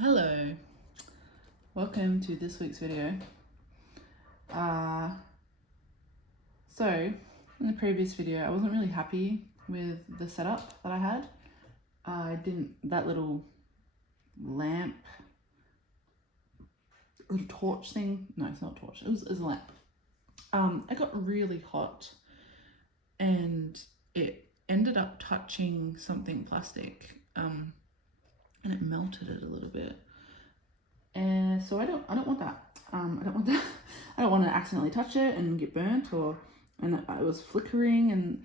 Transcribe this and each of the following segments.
Hello, welcome to this week's video. So in the previous video I wasn't really happy with the setup that I had. That little lamp, little torch thing, no it's not a torch, it was a lamp. It got really hot and it ended up touching something plastic and it melted it a little bit. And so I don't want that. I don't want that. I don't want to accidentally touch it and get burnt, and it was flickering, and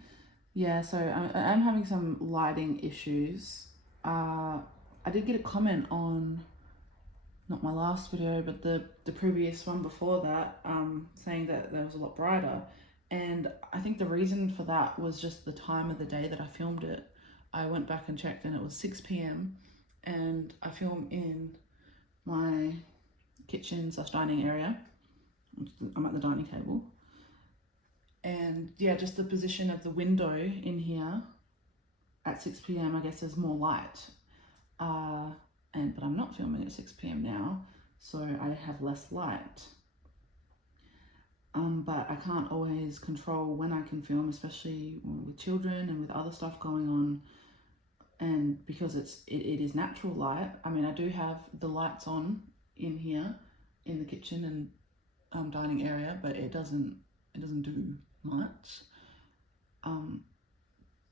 yeah. So I'm having some lighting issues. I did get a comment on not my last video, but the previous one before that, saying that there was a lot brighter, and I think the reason for that was just the time of the day that I filmed it. I went back and checked, and it was 6 p.m. and I film in my kitchen/dining area. I'm at the dining table, and yeah, just the position of the window in here at 6 p.m. I guess there's more light, but I'm not filming at 6 p.m. now, so I have less light. But I can't always control when I can film, especially with children and with other stuff going on. And because it is natural light, I mean, I do have the lights on in here in the kitchen and dining area, but it doesn't do much.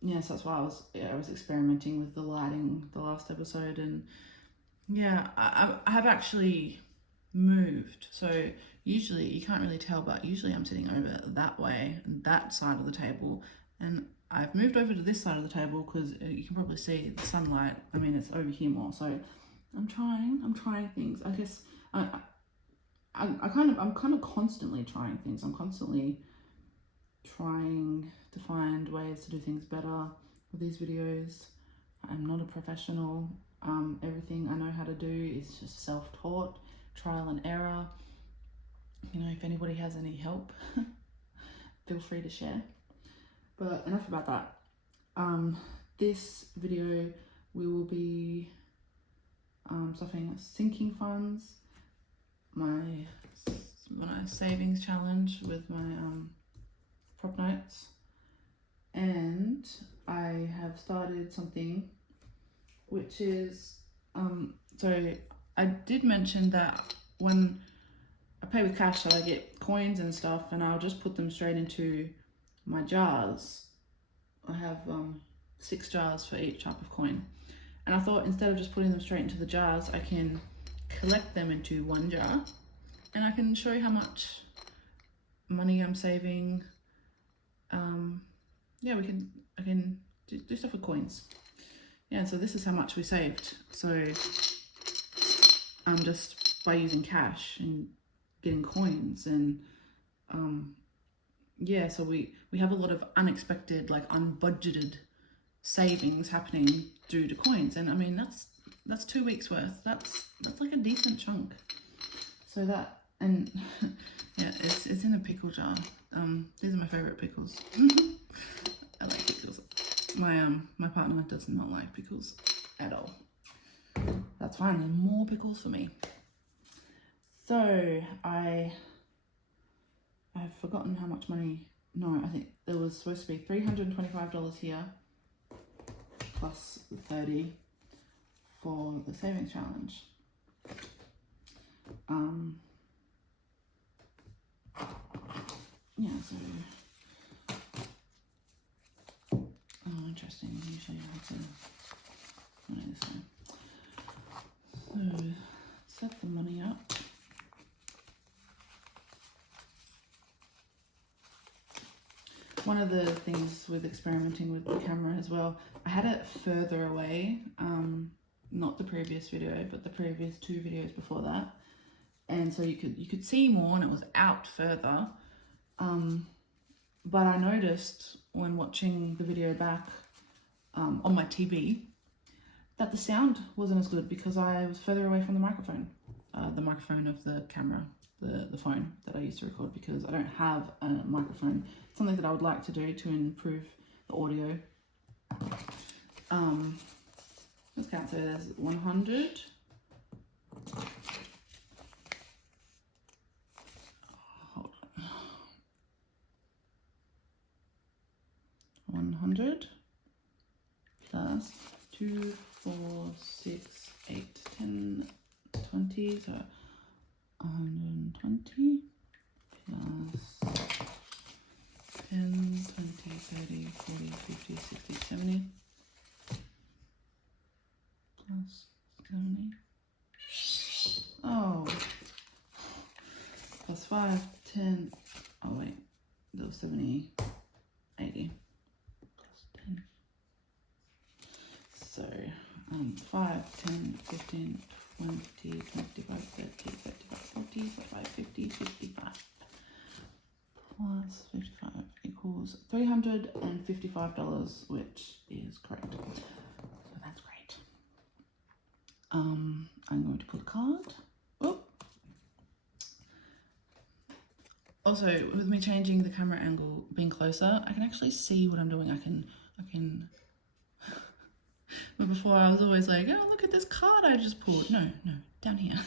Yeah, so that's why I was experimenting with the lighting the last episode, and yeah, I have actually moved. So usually you can't really tell, but usually I'm sitting over that way, that side of the table, and I've moved over to this side of the table because you can probably see the sunlight. I mean, it's over here more. So I'm trying things. I guess I'm kind of constantly trying things. I'm constantly trying to find ways to do things better with these videos. I'm not a professional. Everything I know how to do is just self-taught, trial and error. You know, if anybody has any help, feel free to share. But enough about that. This video we will be stuffing sinking funds, my savings challenge with my prop notes, and I have started something which is so I did mention that when I pay with cash that I get coins and stuff, and I'll just put them straight into my jars. I have 6 jars for each type of coin, and I thought instead of just putting them straight into the jars, I can collect them into one jar, and I can show you how much money I'm saving. Yeah, I can do stuff with coins. Yeah, so this is how much we saved. So just by using cash and getting coins, and yeah, so we have a lot of unexpected, like unbudgeted savings happening due to coins, and I mean that's 2 weeks worth. That's like a decent chunk. So that, and yeah, it's in a pickle jar. These are my favorite pickles. I like pickles. My partner does not like pickles at all. That's fine. There's more pickles for me. So I've forgotten how much money. No, I think there was supposed to be $325 here, plus $30 for the savings challenge. Yeah, so interesting. Usually I have to this way. So set the money up. One of the things with experimenting with the camera as well, I had it further away, not the previous video, but the previous 2 videos before that, and so you could see more, and it was out further. But I noticed when watching the video back on my TV that the sound wasn't as good because I was further away from the microphone of the camera, the phone that I used to record, because I don't have a microphone. It's something that I would like to do to improve the audio. Let's count. So there's 100, 100 plus 2, 4, 6, 8, 10, 20, so 120 plus 10, 20, 30, 40, 50, 60, 70 plus 70. Oh, plus 5, 10, oh wait, that was 70, 80 plus 10. So 5, 10, 15, 20, 25, 30, 35, 40, 45, 50, 55 plus 55 equals $355, which is correct. So that's great. I'm going to pull a card. Oh. Also, with me changing the camera angle, being closer, I can actually see what I'm doing. I can. But before I was always like, oh, look at this card I just pulled. No, down here.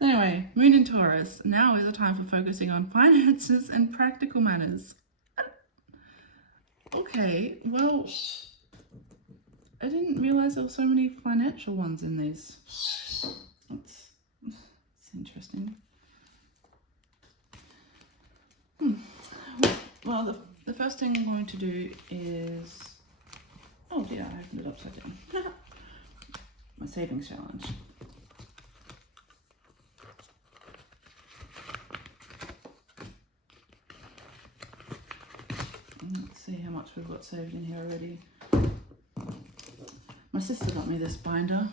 Anyway, Moon in Taurus. Now is a time for focusing on finances and practical matters. Okay, well, I didn't realize there were so many financial ones in these. It's interesting. Well, the first thing I'm going to do is... Oh dear, I opened it upside down. My savings challenge. Let's see how much we've got saved in here already. My sister got me this binder.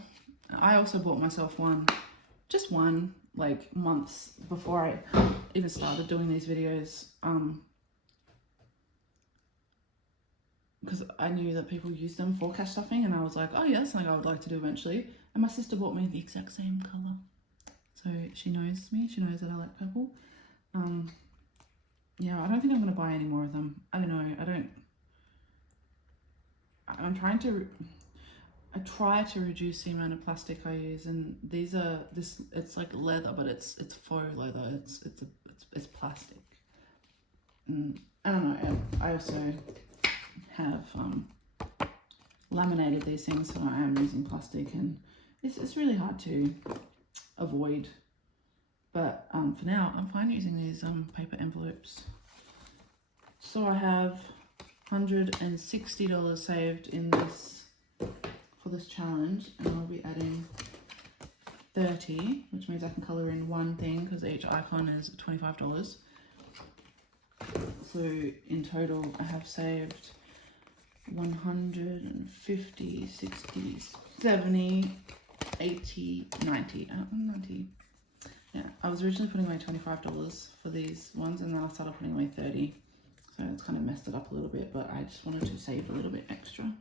I also bought myself one, just one, like months before I even started doing these videos. Because I knew that people use them for cash stuffing, and I was like, oh yeah, that's something I would like to do eventually. And my sister bought me the exact same colour. So she knows me, she knows that I like purple. Yeah, I don't think I'm going to buy any more of them. I don't know, I try to reduce the amount of plastic I use, and these are, it's like leather, but it's faux leather, it's plastic. And I don't know, I also have laminated these things, so I am using plastic, and it's really hard to avoid, but for now I'm fine using these paper envelopes. So I have $160 saved in this for this challenge, and I'll be adding 30, which means I can colour in one thing because each icon is $25. So in total I have saved 150, 60, 70, 80, 90. 90. Yeah, I was originally putting away $25 for these ones, and then I started putting away 30. So it's kind of messed it up a little bit, but I just wanted to save a little bit extra.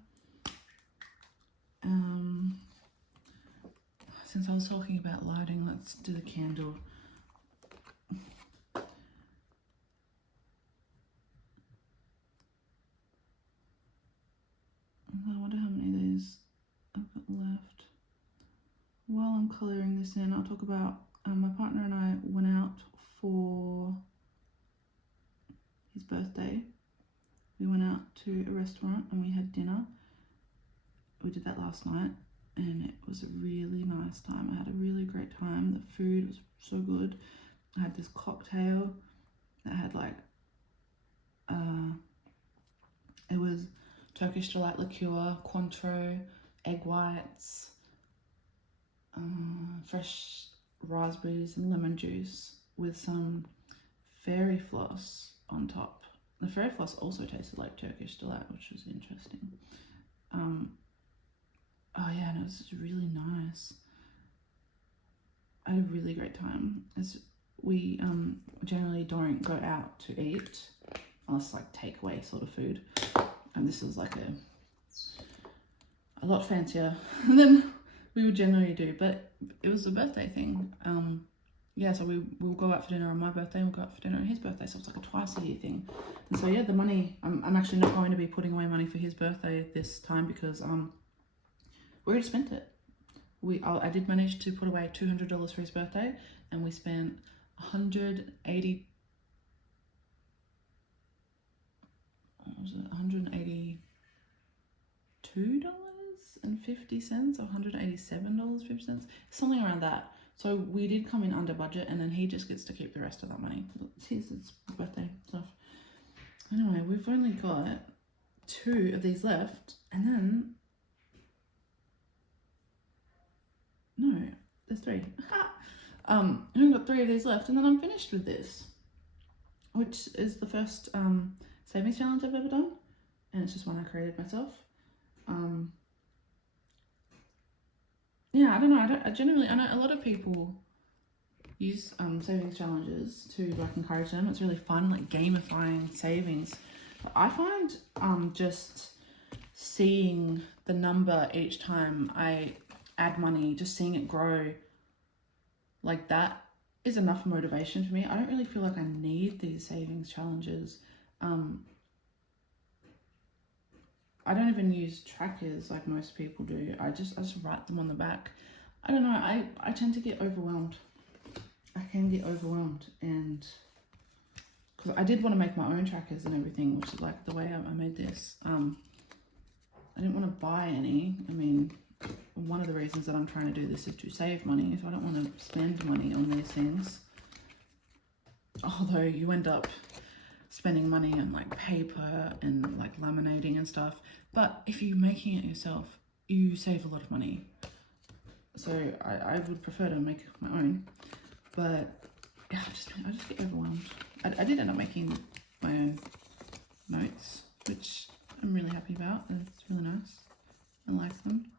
Since I was talking about lighting, let's do the candle. I wonder how many of these I've got left. While I'm colouring this in, I'll talk about my partner and I went out for his birthday. We went out to a restaurant and we had dinner. We did that last night, and it was a really nice time. I had a really great time. The food was so good. I had this cocktail that had like, it was Turkish Delight liqueur, Cointreau, egg whites, fresh raspberries and lemon juice with some fairy floss on top. The fairy floss also tasted like Turkish Delight, which was interesting. Oh yeah, and it was just really nice. I had a really great time. We generally don't go out to eat unless like takeaway sort of food, and this was like a lot fancier than we would generally do, but it was a birthday thing. Yeah, so we'll go out for dinner on my birthday, and we'll go out for dinner on his birthday, so it's like a twice a year thing. And so yeah, the money, I'm actually not going to be putting away money for his birthday this time, because we already spent it. I did manage to put away $200 for his birthday, and we spent $180. was it $182.50 or $187.50, something around that. So we did come in under budget, and then he just gets to keep the rest of that money. It's his, it's birthday stuff. Anyway, we've only got 2 of these left, and then no, there's 3. I've only got 3 of these left, and then I'm finished with this, which is the first savings challenge I've ever done, and it's just one I created myself. Yeah, I don't know. I genuinely, I know a lot of people use savings challenges to like encourage them. It's really fun, like gamifying savings. But I find just seeing the number each time I add money, just seeing it grow like that is enough motivation for me. I don't really feel like I need these savings challenges. I don't even use trackers like most people do. I just write them on the back. I don't know, I tend to get overwhelmed. I can get overwhelmed, and because I did want to make my own trackers and everything, which is like the way I made this. I didn't want to buy any. I mean, one of the reasons that I'm trying to do this is to save money, so I don't want to spend money on these things. Although you end up spending money on like paper and like laminating and stuff, but if you're making it yourself, you save a lot of money. So I would prefer to make my own, but yeah, I just get overwhelmed. I did end up making my own notes, which I'm really happy about. It's really nice. I like them.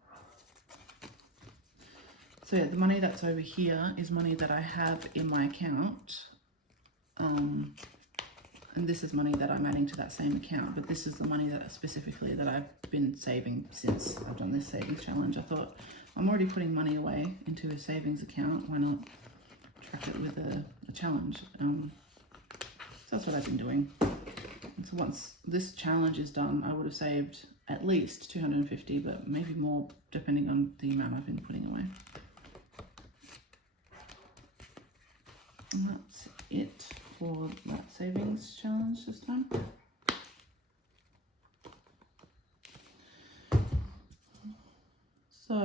So yeah, the money that's over here is money that I have in my account. And this is money that I'm adding to that same account, but this is the money that specifically that I've been saving since I've done this savings challenge. I thought, I'm already putting money away into a savings account, why not track it with a challenge? So that's what I've been doing. And so once this challenge is done, I would have saved at least $250, but maybe more depending on the amount I've been putting away. And that's it for that savings challenge this time. So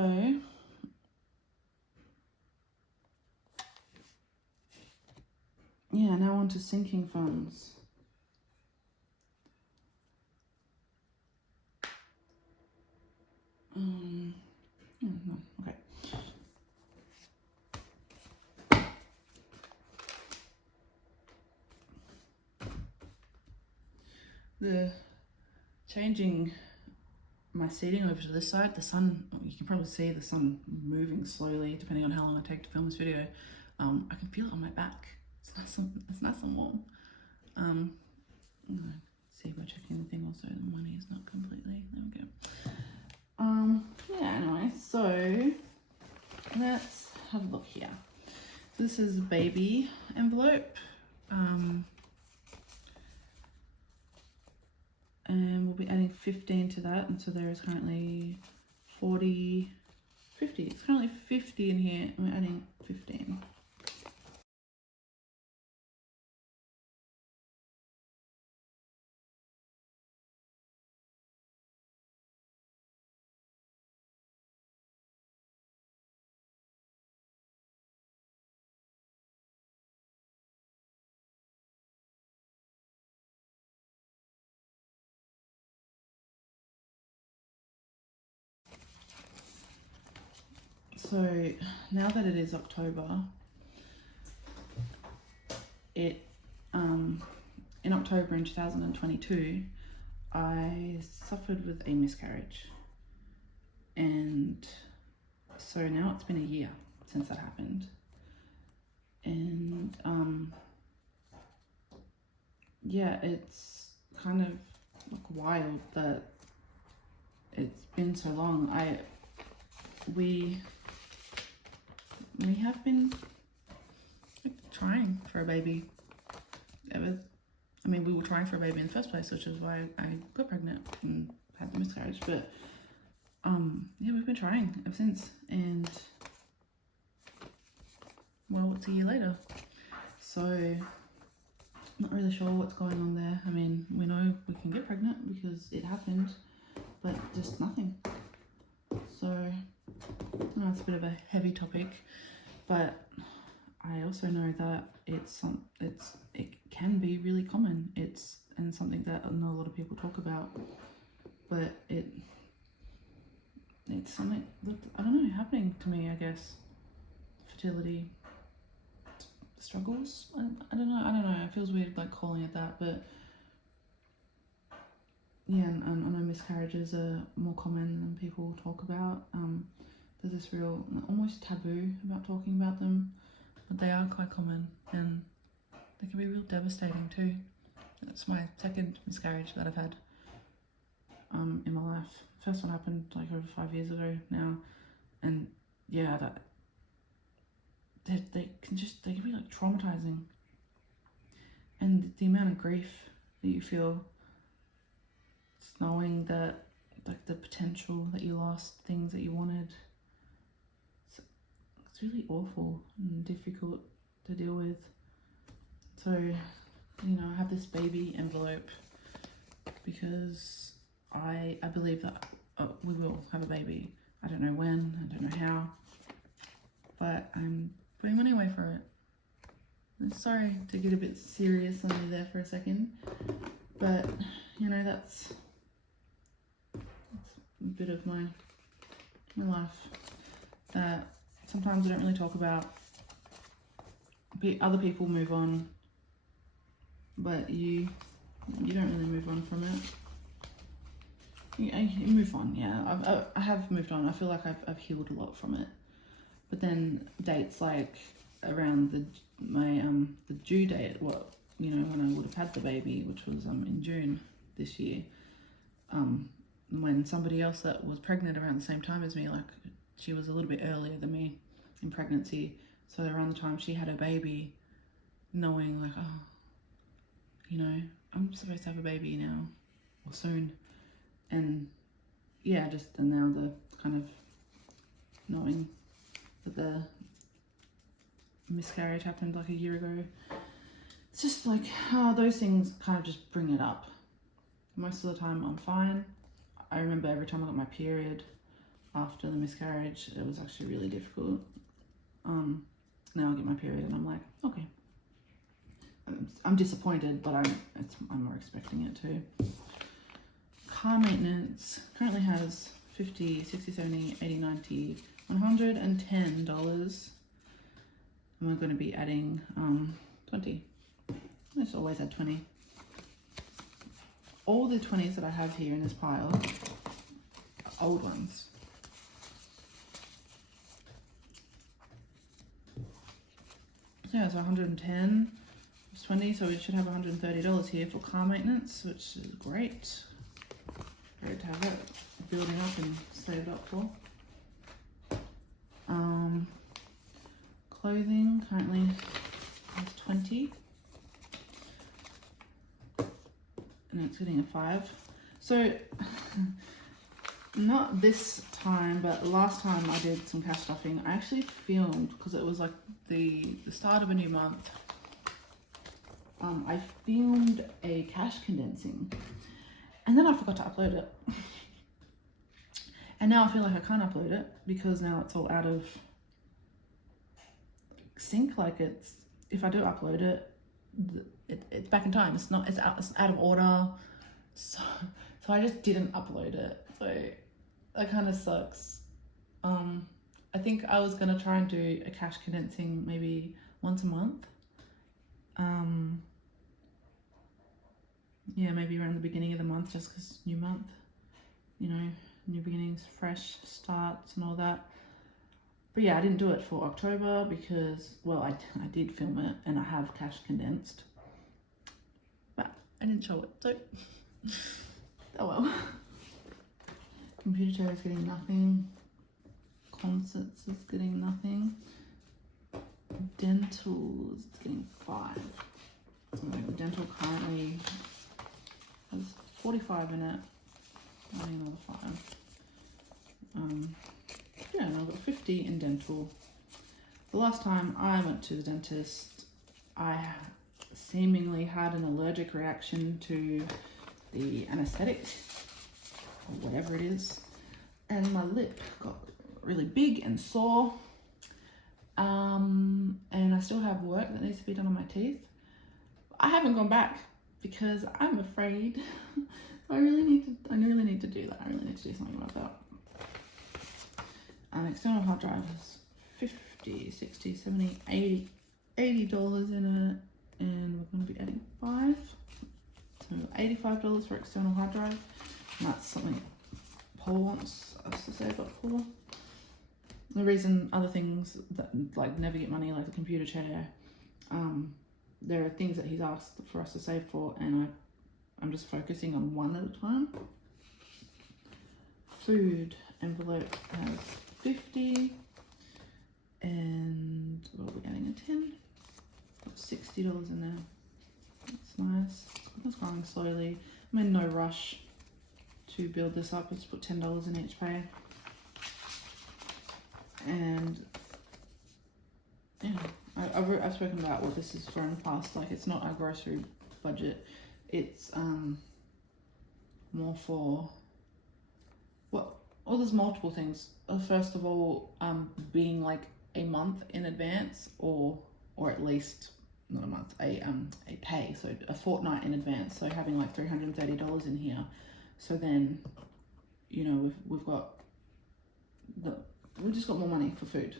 yeah, now on to sinking funds. No, okay. The changing my seating over to this side, the sun, you can probably see the sun moving slowly depending on how long I take to film this video. I can feel it on my back. It's nice and warm. I'm gonna see by checking the thing also the money is not completely, there we go. Yeah, anyway, so let's have a look here. So this is a baby envelope. And we'll be adding 15 to that, and so there is currently 50. It's currently 50 in here, and we're adding 15. So now that it is October, in October in 2022, I suffered with a miscarriage, and so now it's been a year since that happened, and yeah, it's kind of like wild that it's been so long. We have been like trying for a baby ever. I mean, we were trying for a baby in the first place, which is why I got pregnant and had the miscarriage. But yeah, we've been trying ever since, and well, it's a year later. So not really sure what's going on there. I mean, we know we can get pregnant, we because it happened, but just nothing. So, I know it's a bit of a heavy topic, but I also know that it can be really common. And something that not a lot of people talk about, but it's something that, I don't know, happening to me, I guess. Fertility struggles. I don't know. It feels weird like calling it that, but yeah, and I know miscarriages are more common than people talk about. There's this real almost taboo about talking about them, but they are quite common and they can be real devastating too. That's my second miscarriage that I've had in my life. First one happened like over 5 years ago now, and yeah, that they can be like traumatizing, and the amount of grief that you feel, just knowing that like the potential that you lost, things that you wanted, it's really awful and difficult to deal with. So, you know, I have this baby envelope because I believe that we will have a baby. I don't know when, I don't know how, but I'm putting money away for it. I'm sorry to get a bit serious on you there for a second, but you know, that's a bit of my life that sometimes I don't really talk about. Other people move on, but you don't really move on from it. You move on, yeah. I have moved on. I feel like I've healed a lot from it. But then dates like around the due date, when I would have had the baby, which was in June this year, when somebody else that was pregnant around the same time as me, like she was a little bit earlier than me in pregnancy, so around the time she had a baby, knowing like, oh, you know, I'm supposed to have a baby now or soon, and yeah, and now the kind of knowing that the miscarriage happened like a year ago. It's just like those things kind of just bring it up. Most of the time I'm fine. I remember every time I got my period after the miscarriage, it was actually really difficult. Now I get my period and I'm like, okay. I'm disappointed, but I'm more expecting it too. Car maintenance currently has $50, $60, $70, $80, $90, $110. And we're going to be adding 20. I just always add 20. All the 20s that I have here in this pile are old ones. Yeah, so 110 plus 20, so we should have $130 here for car maintenance, which is great. Great to have that building up and saved up for. Clothing currently has 20. And it's getting a 5. So, not this time, but last time I did some cash stuffing, I actually filmed, because it was like the start of a new month. I filmed a cash condensing, and then I forgot to upload it. And now I feel like I can't upload it, because now it's all out of sync. Like if I do upload it, it's back in time. It's out of order. So I just didn't upload it. So that kind of sucks. I think I was gonna try and do a cash condensing maybe once a month. Yeah, maybe around the beginning of the month, just because new month, you know, new beginnings, fresh starts and all that. But yeah, I didn't do it for October because, well, I did film it and I have cash condensed, but I didn't show it, so oh well. Computer chair is getting nothing. Concerts is getting nothing. Dental is getting 5. So the dental currently has 45 in it. I need another 5. Yeah, and I've got 50 in dental. The last time I went to the dentist, I seemingly had an allergic reaction to the anesthetic or whatever it is, and my lip got really big and sore. And I still have work that needs to be done on my teeth. I haven't gone back because I'm afraid. I really need to do that. I really need to do something about that. An external hard drive is $50, $60, $70, $80 in it, and we're going to be adding 5. So $85 for external hard drive, and that's something Paul wants us to save up for. The reason other things that like never get money, like the computer chair, there are things that he's asked for us to save for, and I'm just focusing on one at a time. Food envelope has 50, and we'll be adding a 10. Got $60 in there. That's nice. It's growing slowly. I'm in no rush to build this up. Let's put $10 in each pay. And yeah, I've spoken about what this is for in the past. Like, it's not our grocery budget. It's more for well, there's multiple things. First of all, being like a month in advance, or at least not a month, a pay, so a fortnight in advance. So having like $330 in here. So then, you know, we've just got more money for food.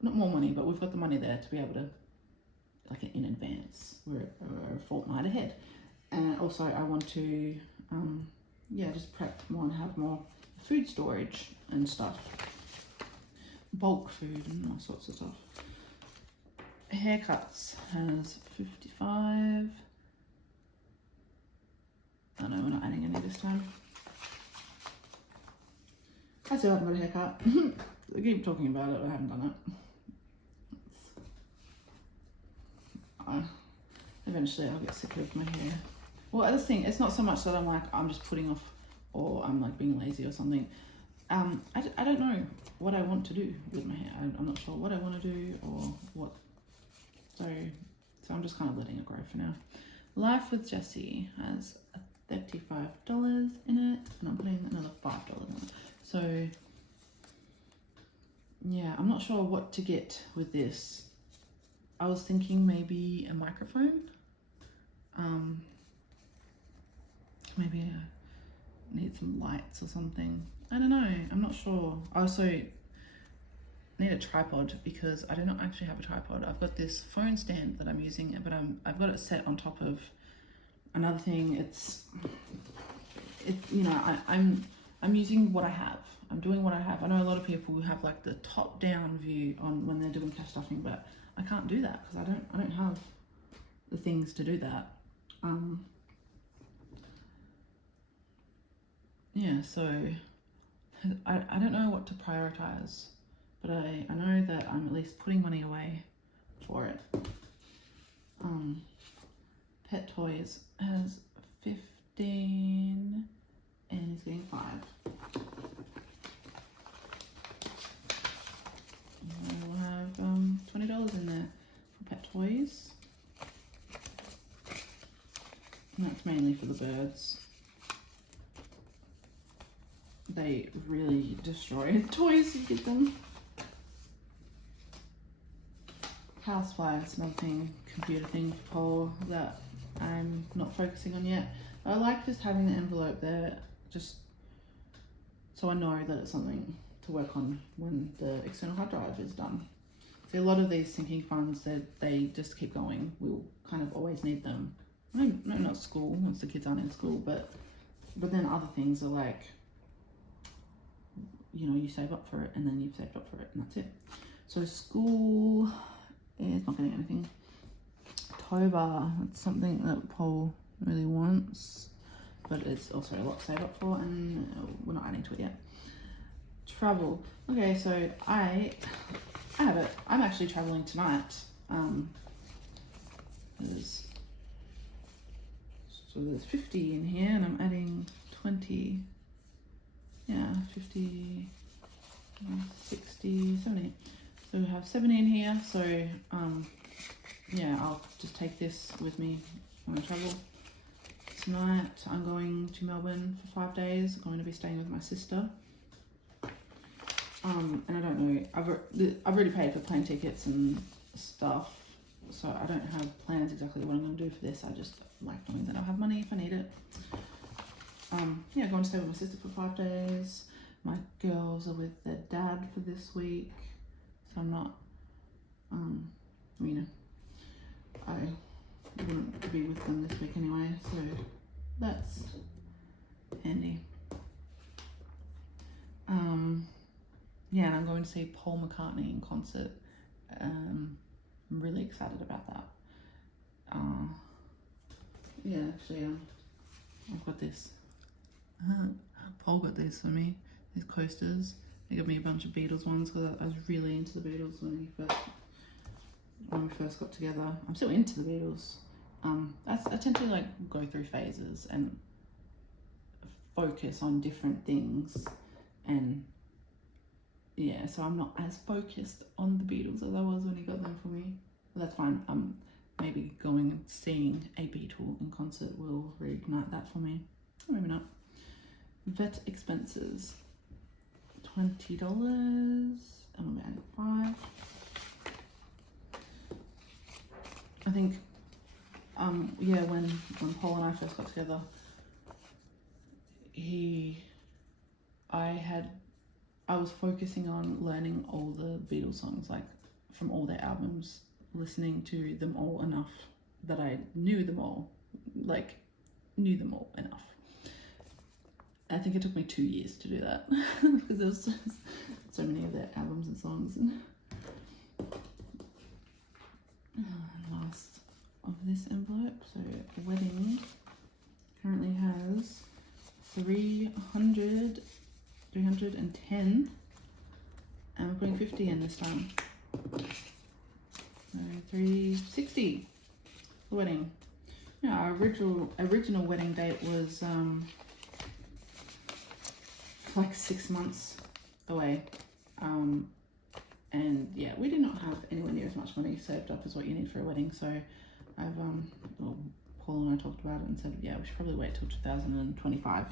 Not more money, but we've got the money there to be able to, like, in advance. We're a fortnight ahead. And also I want to, just prep more and have more food storage and stuff. Bulk food and all sorts of stuff. Haircuts has 55. I know we're not adding any this time. I still haven't got a haircut. I keep talking about it, but I haven't done it. Eventually I'll get sick of my hair. Well, this thing, it's not so much that I'm just putting off, or I'm like being lazy or something. I don't know what I want to do with my hair. I'm not sure what I want to do or what. So I'm just kind of letting it grow for now. Life with Jessie has $35 in it, and I'm putting another $5 in it. So yeah, I'm not sure what to get with this. I was thinking maybe a microphone. Maybe I need some lights or something. I don't know, I'm not sure. I also need a tripod because I do not actually have a tripod. I've got this phone stand that I'm using, but I've got it set on top of another thing. It's you know, I'm using what I have. I'm doing what I have. I know a lot of people who have like the top down view on when they're doing cash stuffing, but I can't do that because I don't have the things to do that. Yeah, so I don't know what to prioritize, but I know that I'm at least putting money away for it. Pet toys has 15 and he's getting 5. We'll have $20 in there for pet toys. And that's mainly for the birds. They really destroy the toys you get them. Housefly is another thing, computer thing for Paul that I'm not focusing on yet. I like just having the envelope there, just so I know that it's something to work on when the external hard drive is done. See, a lot of these sinking funds, they just keep going. We'll kind of always need them. No, not school, once the kids aren't in school, but then other things are like, you know, you save up for it and then you've saved up for it and that's it. So school is not getting anything. October, that's something that Paul really wants, but it's also a lot to save up for and we're not adding to it yet. Travel. Okay, so I have it. I'm actually traveling tonight. There's 50 in here and I'm adding 20. Yeah, 50, 60, 70. So we have 70 in here. So yeah, I'll just take this with me when I travel. tonight I'm going to Melbourne for 5 days. I'm going to be staying with my sister. And I don't know, I've already paid for plane tickets and stuff, so I don't have plans exactly what I'm going to do for this. I just like knowing that I'll have money if I need it. Yeah, going to stay with my sister for 5 days. My girls are with their dad for this week, so I'm not, you know, I wouldn't be with them this week anyway, so that's handy. Yeah, and I'm going to see Paul McCartney in concert. I'm really excited about that. Yeah, actually, I've got this. Paul got these for me, these coasters. He got me a bunch of Beatles ones because I was really into the Beatles when we first got together. I'm still into the Beatles. I tend to like go through phases and focus on different things, and yeah, so I'm not as focused on the Beatles as I was when he got them for me. But that's fine. Maybe going and seeing a Beatle in concert will reignite that for me. Or maybe not. Vet expenses, $20. I'm about 5. I think, yeah, when Paul and I first got together, I was focusing on learning all the Beatles songs, like from all their albums, listening to them all enough that I knew them all enough. I think it took me 2 years to do that because there's just so many of their albums and songs. Last of this envelope, so wedding currently has 310, and we're putting 50 in this time. So 360 the wedding. Yeah, our original wedding date was like 6 months away, and yeah, we did not have anywhere near as much money saved up as what you need for a wedding. So I've Paul and I talked about it and said, yeah, we should probably wait till 2025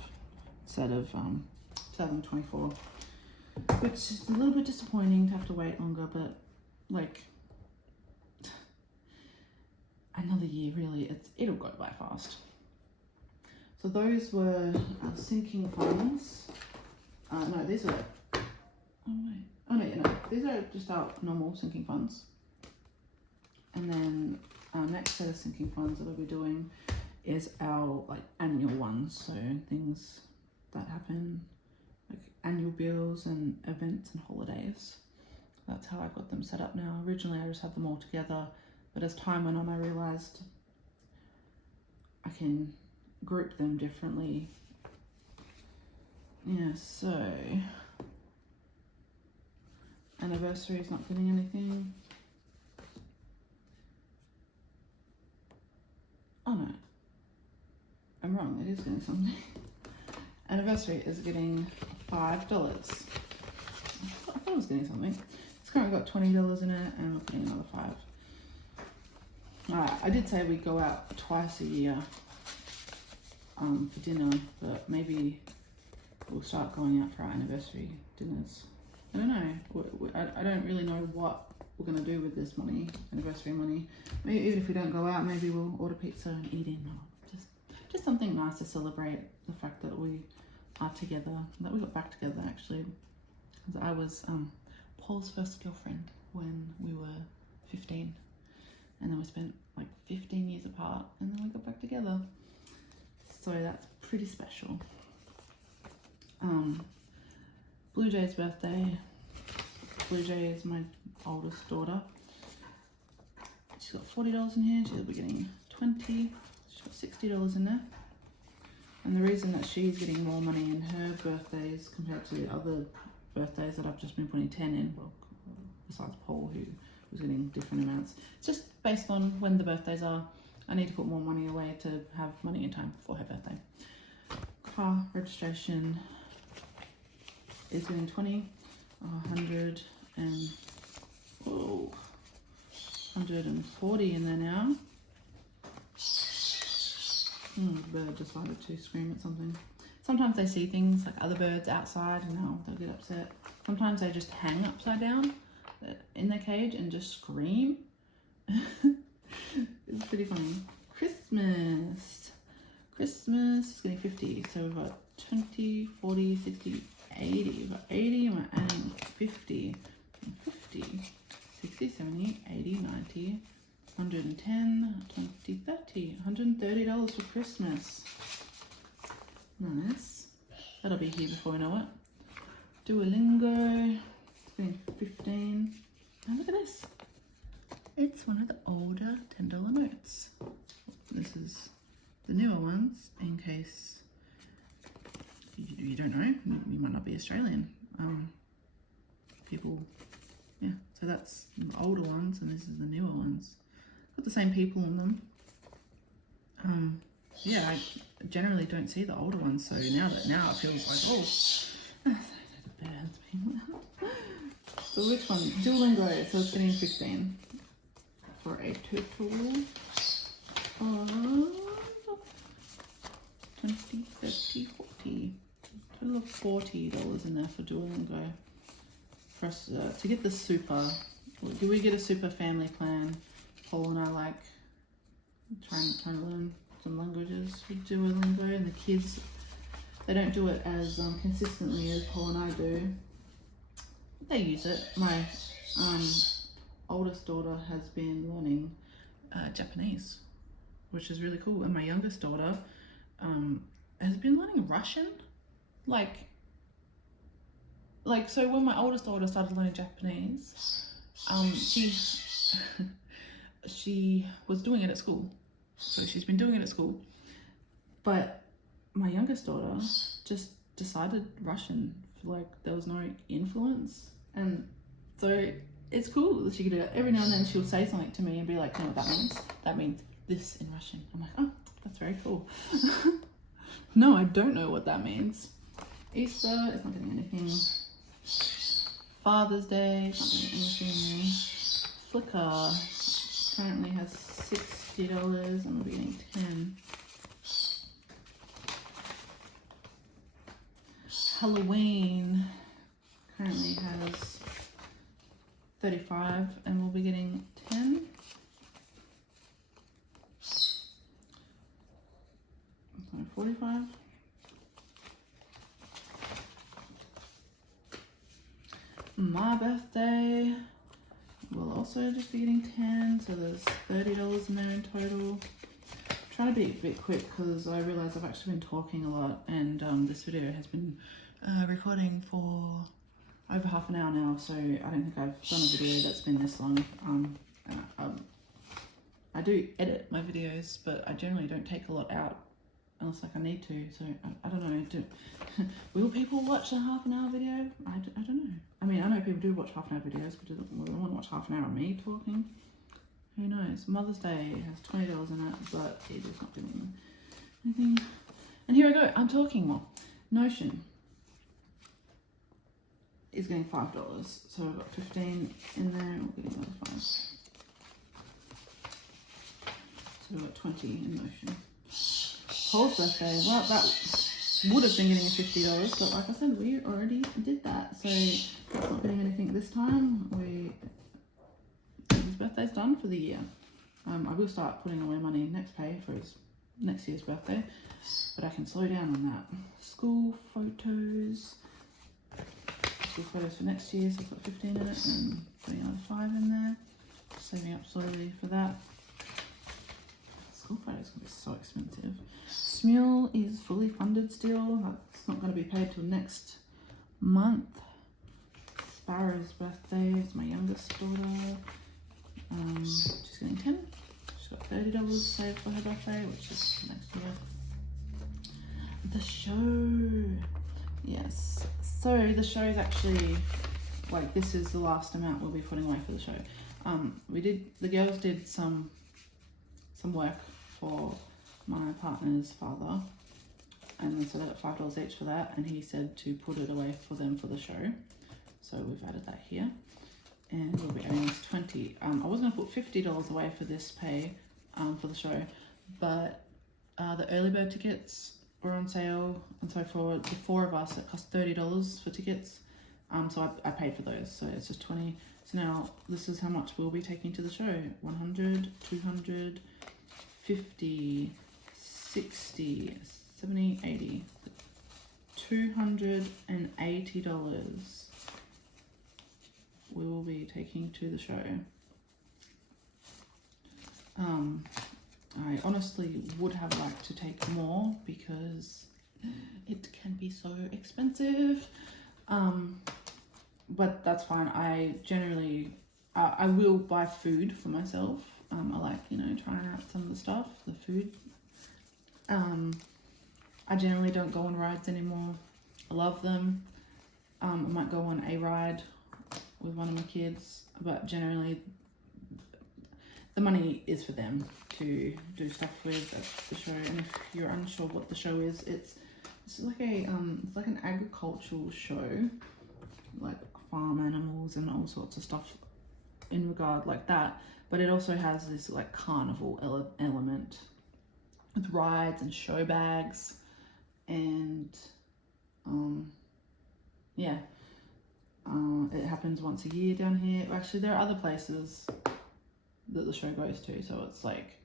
instead of 2024, which is a little bit disappointing to have to wait longer, but like another year really, it'll go by fast. So those were sinking funds. No, these are, these are just our normal sinking funds. And then our next set of sinking funds that I'll be doing is our like annual ones. So things that happen, like annual bills and events and holidays. That's how I got them set up now. Originally I just had them all together, but as time went on I realized I can group them differently. Yeah, so anniversary is not getting anything. Oh no, I'm wrong, it is getting something. Anniversary is getting $5. I thought it was getting something. It's currently got $20 in it, and we're putting another 5. Alright, I did say we'd go out twice a year for dinner, but maybe we'll start going out for our anniversary dinners. I don't know. I don't really know what we're going to do with this money, anniversary money. Maybe even if we don't go out, maybe we'll order pizza and eat in, or just something nice to celebrate the fact that we are together, that we got back together actually. Because I was Paul's first girlfriend when we were 15, and then we spent like 15 years apart, and then we got back together. So that's pretty special. Blue Jay's birthday. Blue Jay is my oldest daughter. She's got $40 in here. She'll be getting 20. She's got $60 in there. And the reason that she's getting more money in her birthdays compared to other birthdays that I've just been putting 10 in, well, besides Paul, who was getting different amounts, it's just based on when the birthdays are. I need to put more money away to have money in time for her birthday. Car registration is getting 20, 100 and 140 in there now. The bird decided to scream at something. Sometimes they see things like other birds outside and they'll get upset. Sometimes they just hang upside down in their cage and just scream. It's pretty funny. Christmas is getting 50. So we've got 20, 40, 60, 80. We've got 80 and we're adding 50. 50, 60, 70, 80, 90, 110, 20, 30. $130 for Christmas. Nice. That'll be here before we know it. Duolingo. It's getting 15. And look at this. It's one of the older $10 notes. This is the newer ones, in case you don't know. You might not be Australian. People, yeah. So that's the older ones, and this is the newer ones. Got the same people on them. Yeah, I generally don't see the older ones, so now it feels like, oh, the bird's being loud. So which one? Duolingo, so it's getting 15 for a total of 20, 30, 40. Total of $40 in there for Duolingo. For us to get the super, do we get a super family plan? Paul and I like trying to learn some languages with Duolingo, and the kids, they don't do it as consistently as Paul and I do. They use it. My oldest daughter has been learning Japanese, which is really cool, and my youngest daughter has been learning Russian. Like so when my oldest daughter started learning Japanese, she was doing it at school. So she's been doing it at school. But my youngest daughter just decided Russian. Like there was no influence. And so it's cool that she could do it. Every now and then she'll say something to me and be like, you know what that means? That means this in Russian. I'm like, oh, that's very cool. No, I don't know what that means. Easter is not getting anything. Father's Day is not getting anything. Flickr currently has $60 and we'll be getting 10. Halloween currently has 35 and we'll be getting 10. So 45. My birthday will also just be getting 10, so there's $30 in there in total. I'm trying to be a bit quick because I realise I've actually been talking a lot, and this video has been recording for over half an hour now, so I don't think I've done a video that's been this long. I do edit my videos, but I generally don't take a lot out unless like I need to, so I don't know. Will people watch a half an hour video? I don't know. I mean, I know people do watch half an hour videos, but do they want to watch half an hour of me talking? Who knows? Mother's Day has $20 in it, but it is not doing anything. And here I go, I'm talking more. Notion is getting $5, so I've got 15 in there, and we're getting another 5. So we've got 20 in Notion. Paul's birthday, well, that would have been getting a $50, but like I said, we already did that, so it's not getting anything this time. His birthday's done for the year. I will start putting away money next pay for his next year's birthday, but I can slow down on that. School photos for next year, so I've got 15 in it and putting another 5 in there, saving up slowly for that. School photos are going to be so expensive. Smule is fully funded still. That's not going to be paid till next month. Sparrow's birthday is my youngest daughter. She's getting 10. She's got $30 saved for her birthday, which is next year. The show. Yes. So the show is actually, like, this is the last amount we'll be putting away for the show. The girls did some work for my partner's father, and so they got $5 each for that, and he said to put it away for them for the show, so we've added that here, and we'll be adding this 20. I was going to put $50 away for this pay for the show, but the early bird tickets were on sale, and so for the 4 of us, it cost $30 for tickets. So I paid for those, so it's just 20. So now this is how much we'll be taking to the show: 100, 200, 50, 60, 70, 80, $280 we will be taking to the show. I honestly would have liked to take more because it can be so expensive, but that's fine. I generally I will buy food for myself. I like, you know, trying out some of the stuff, the food. I generally don't go on rides anymore. I love them. I might go on a ride with one of my kids, but generally the money is for them to do stuff with at the show. And if you're unsure what the show is, it's like a it's like an agricultural show, like farm animals and all sorts of stuff in regard like that. But it also has this like carnival element with rides and show bags, and yeah, it happens once a year down here. Actually, there are other places that the show goes to, so it's like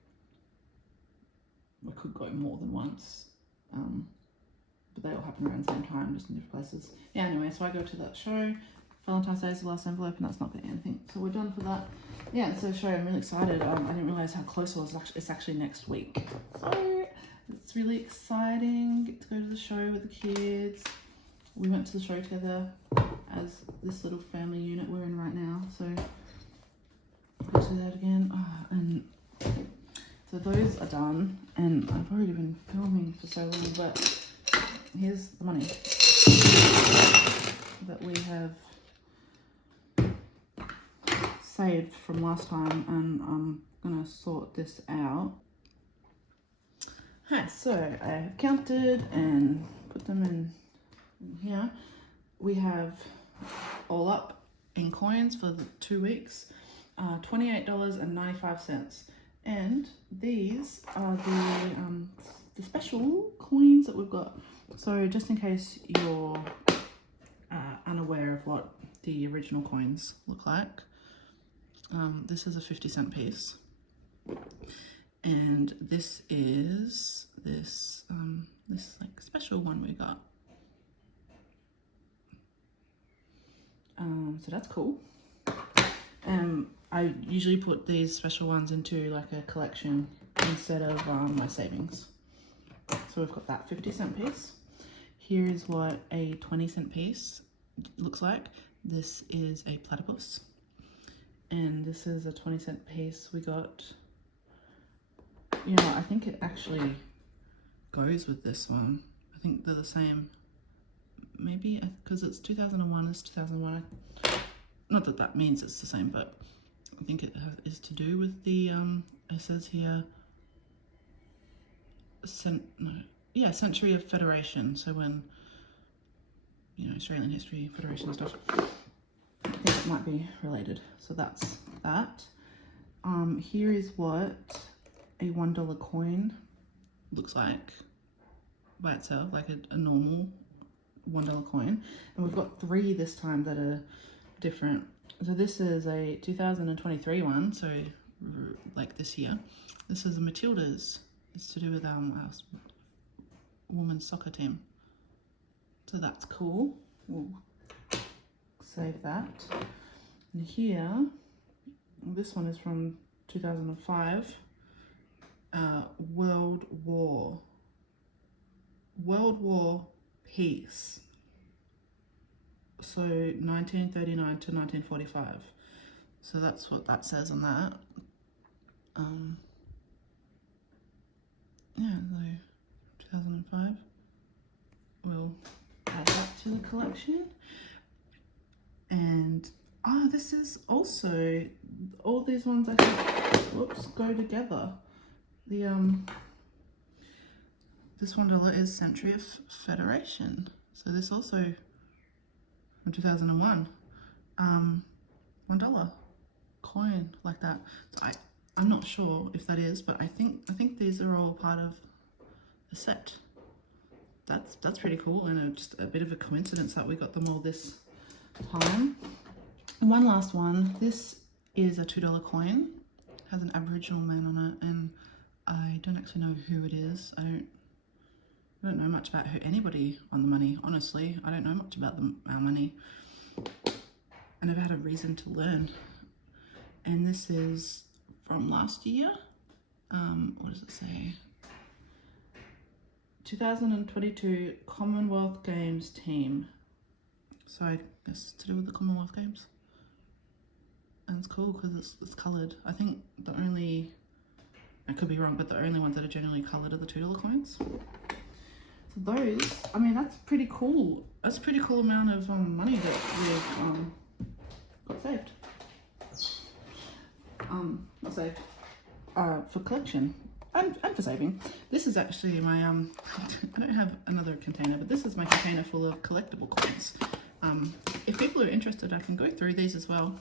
I could go more than once, but they all happen around the same time, just in different places. Yeah, anyway, so I go to that show. Valentine's Day is the last envelope, and that's not getting anything, so we're done for that. Yeah, it's a show. I'm really excited. I didn't realize how close it was. It's actually next week, so it's really exciting. Get to go to the show with the kids. We went to the show together as this little family unit we're in right now, so go to that again. And so those are done, and I've already been filming for so long, but here's the money that we have saved from last time, and I'm gonna sort this out. Hi, so I have counted and put them in here. We have all up in coins for the 2 weeks, $28.95, and these are the special coins that we've got. So just in case you're unaware of what the original coins look like, this is a 50-cent piece, and this is this like special one we got. So that's cool. I usually put these special ones into like a collection instead of my savings. So we've got that 50-cent piece. Here is what a 20-cent piece looks like. This is a platypus, and this is a 20-cent piece we got. You know, I think it actually goes with this one. I think they're the same. Maybe because it's 2001, it's 2001. Not that that means it's the same, but I think it is to do with the, it says here, Century of Federation. So when, you know, Australian history, Federation stuff, I think it might be related. So that's that. Here is what a $1 coin looks like by itself, like a normal $1 coin. And we've got 3 this time that are different. So this is a 2023 one, so like this year. This is the Matildas. It's to do with our women's soccer team. So that's cool. We'll save that. And here, this one is from 2005. World War Peace. So 1939 to 1945. So that's what that says on that. Yeah, so 2005. We'll add that to the collection. And this is also, all these ones I think, go together. The this $1 is Century of Federation. So this also from 2001, $1 coin like that. So I'm not sure if that is, but I think these are all part of a set. That's pretty cool, and just a bit of a coincidence that we got them all this time. And one last one. This is a $2 coin. It has an Aboriginal man on it, and I don't actually know who it is. I don't know much about anybody on the money, honestly. I don't know much about our money. I never had a reason to learn. And this is from last year. What does it say? 2022 Commonwealth Games team. So I guess to do with the Commonwealth Games. And it's cool because it's coloured. I think the only, I could be wrong, but the only ones that are generally coloured are the $2 coins. So those, I mean, that's pretty cool. That's a pretty cool amount of money that we've got saved. Not saved. For collection and for saving. This is actually my I don't have another container, but this is my container full of collectible coins. If people are interested, I can go through these as well.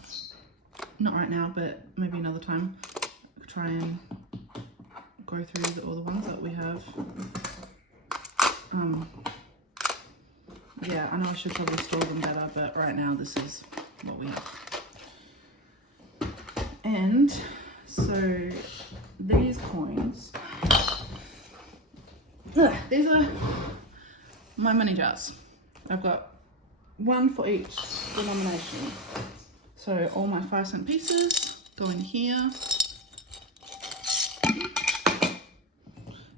Not right now, but maybe another time. Try and go through all the ones that we have. Yeah, I know I should probably store them better, but right now this is what we have. And so these coins, these are my money jars. I've got one for each denomination. So all my 5-cent pieces go in here.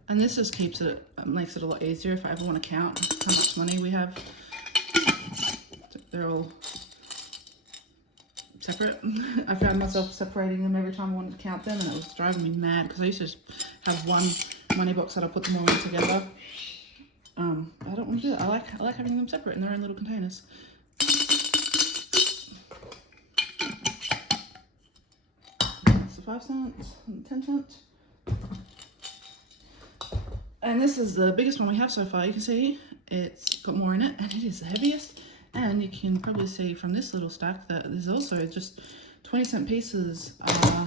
And this just keeps it, makes it a lot easier if I ever want to count how much money we have. They're all separate. I found myself separating them every time I wanted to count them, and it was driving me mad because I used to just have one money box that I put them all in together. I don't want to do that. I like having them separate in their own little containers. So 5 cents and 10 cents. And this is the biggest one we have so far. You can see it's got more in it, and it is the heaviest. And you can probably see from this little stack that there's also just 20-cent pieces are,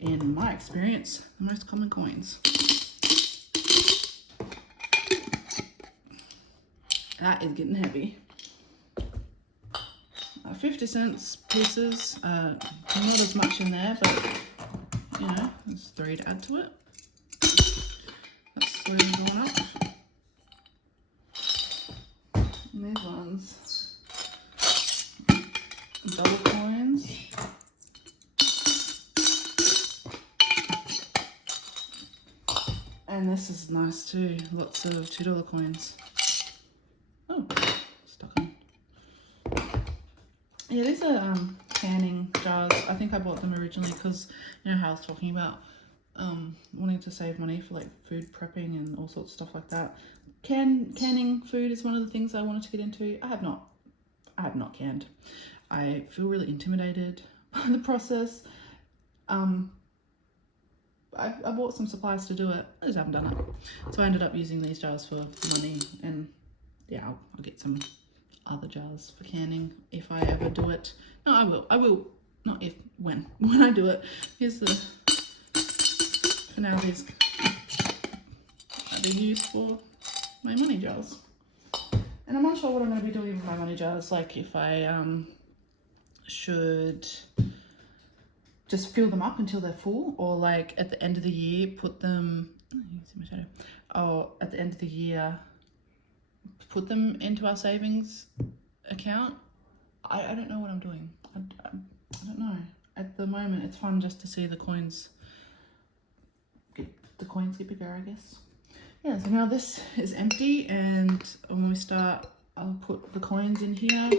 in my experience, the most common coins. That is getting heavy. 50 cents pieces, not as much in there, but you know, there's 3 to add to it. That's slowly going up. And these ones, double coins. And this is nice too, lots of $2 coins. Oh, stuck on. Yeah, these are canning jars. I think I bought them originally because, you know how I was talking about wanting to save money for like food prepping and all sorts of stuff like that. Canning food is one of the things I wanted to get into. I have not canned. I feel really intimidated by the process. I bought some supplies to do it. I just haven't done it. So I ended up using these jars for money, and yeah, I'll get some other jars for canning if I ever do it. No, I will. Not if, when I do it. Here's the, for now, these are being used for my money jars. And I'm not sure what I'm going to be doing with my money jars, like if I should just fill them up until they're full, or like at the end of the year put them, you can see my shadow, or at the end of the year put them into our savings account. I don't know what I'm doing. I don't know. At the moment it's fun just to see the coins get bigger, I guess. Yeah, so now this is empty, and when we start, I'll put the coins in here.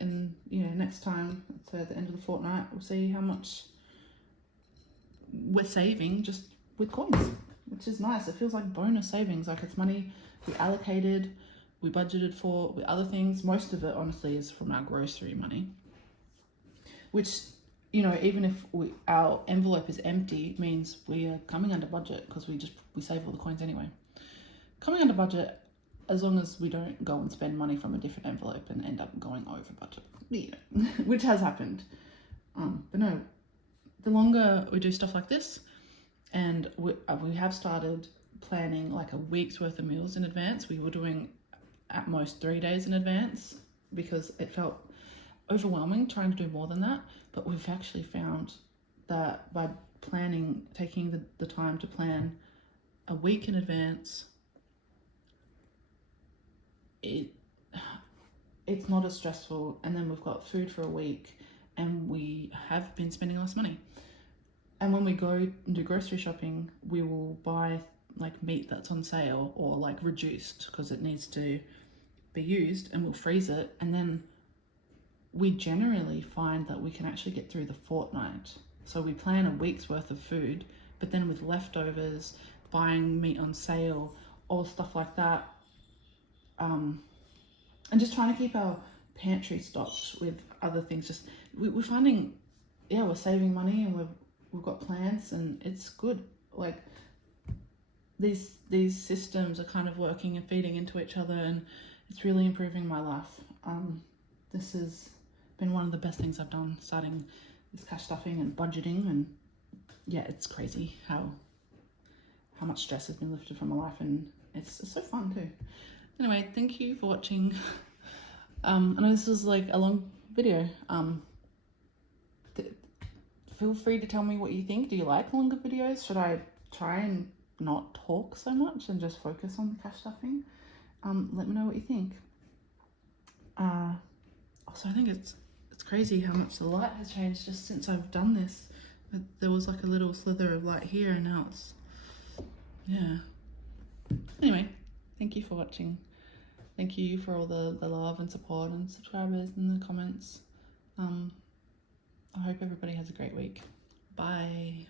And you know, next time, so at the end of the fortnight, we'll see how much we're saving just with coins, which is nice. It feels like bonus savings, like it's money we allocated, we budgeted for with other things. Most of it, honestly, is from our grocery money, which, you know, even if our envelope is empty, means we are coming under budget because we save all the coins anyway. Coming under budget, as long as we don't go and spend money from a different envelope and end up going over budget, you know, which has happened. But no, the longer we do stuff like this, And we have started planning like a week's worth of meals in advance. We were doing at most 3 days in advance because it felt overwhelming trying to do more than that. But we've actually found that by planning, taking the time to plan a week in advance, it's not as stressful, and then we've got food for a week and we have been spending less money. And when we go and do grocery shopping, we will buy like meat that's on sale or like reduced because it needs to be used, and we'll freeze it, and then we generally find that we can actually get through the fortnight. So we plan a week's worth of food, but then with leftovers, buying meat on sale, all stuff like that, and just trying to keep our pantry stocked with other things. Just we're finding, yeah, we're saving money, and we've got plans, and it's good. Like these systems are kind of working and feeding into each other, and it's really improving my life. This has been one of the best things I've done, starting this cash stuffing and budgeting, and yeah, it's crazy how much stress has been lifted from my life, and it's so fun too. Anyway, thank you for watching. I know this was like a long video. Feel free to tell me what you think. Do you like longer videos? Should I try and not talk so much and just focus on the cash stuffing? Let me know what you think. Also, I think it's crazy how much the light has changed just since I've done this. There was like a little slither of light here, and now it's, yeah. Anyway, thank you for watching. Thank you for all the love and support and subscribers and the comments. I hope everybody has a great week. Bye.